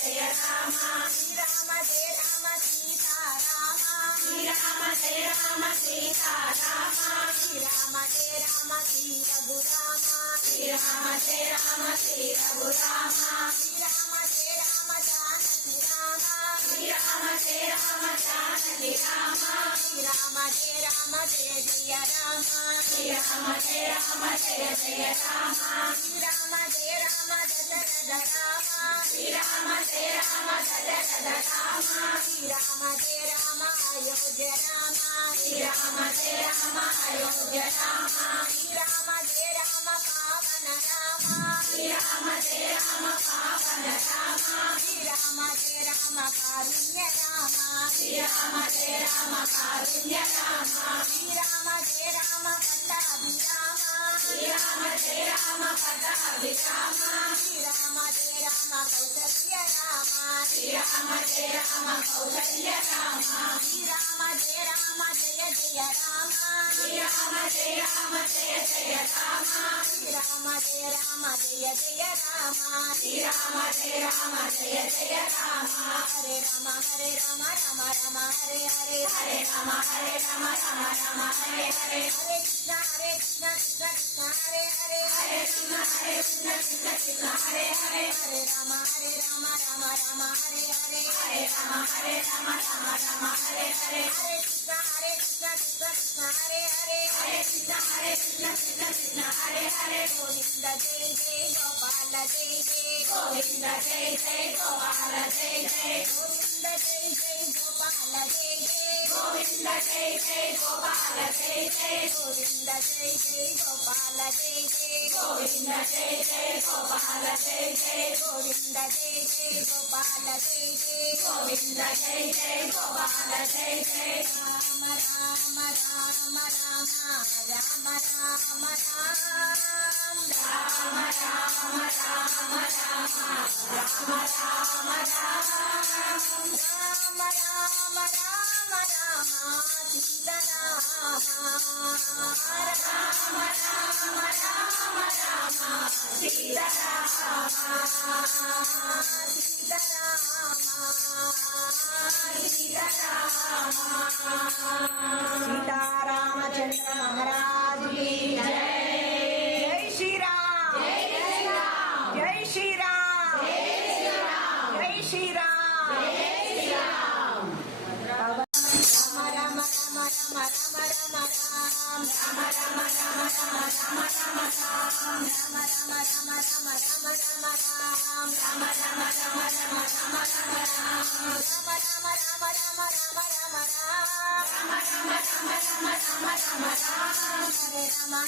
జయ రామ శ్రీరామ జయ రామ సీతారామ శ్రీరామ జయ రామ సీతారామ శ్రీరామ జయ రామ శ్రీ రఘురామ శ్రీరామ జయ రామ శ్రీ రఘురామ శ్రీరామ జయ రామ జానకి రామ శ్రీరామ జయ రామ జానకి రామ శ్రీరామ జయ రామ జయ జయ రామ శ్రీరామ జయ రామ జయ జయ రామ శ్రీరామ జయ రామ దశరథ రామ శ్రీరామ జయ రామ దశరథ రామ శ్రీరామ జయ రామ అయోధ్య రామ శ్రీరామ జయ రామ అయోధ్య రామ శ్రీరామ జయ రామ పావన రామ శ్రీరామ జయ రామ పావన రామ శ్రీరామ జయ రామ కారుణ్య రామ శ్రీరామ జయ రామ కారుణ్య రామ శ్రీరామ జయ రామ పట్టాభిరామ శ్రీరామ జయ రామ పదాభిరామ శ్రీరామ జయ రామ కౌసల్య రామ శ్రీరామ జయ రామ కౌసల్య రామ శ్రీరామ జయ రామ జయ జయ రామ శ్రీరామ జయ రామ జయ జయ రామ శ్రీరామ జయ రామ జయ జయ రామ శ్రీరామ జయ రామ జయ జయ రామ హరే రామ రామ రామ హరే హరే హరే రామ హరే రామ రామ రామ హరే హరే హరే కృష్ణ కృష్ణ కృష్ణ హరే హరే హరే కృష్ణ కృష్ణ కృష్ణ కృష్ణ హరే హరే హరే రామ రామ రామ హరే హరే హరే రామ హరే రామ రామ రామ హరే హరే హరే కృష్ణ కృష్ణ కృష్ణ హరే హరే హరే కృష్ణ కృష్ణ కృష్ణ హరే హరే గోవింద జయ జయ గోపాల జయ జయ గోవింద జయ జయ గోపాల జయ జయ గోవింద జయ జయ గోపాల జయ జయ గోవింద జయ జయ గోపాల జయ జయ గోవింద జయ జయ గోపాల జయ జయ గోవింద జయ జయ గోపాల జయ జయ గోవింద జయ జయ గోపాల జయ జయ గోవింద జయ జయ గోపాల జయ జయ రామ రామ రామ రామ రామ రామ రామ రామ రామ రామ రామ రామ రామ రామ రామ రామ రామ రామ సీత రామ రామ రామ రామ రామ సీత సీత సీతారామచంద్ర మహారాజ్ की जय श्री राम जय श्री राम जय श्री राम राम राम राम राम राम राम राम Rama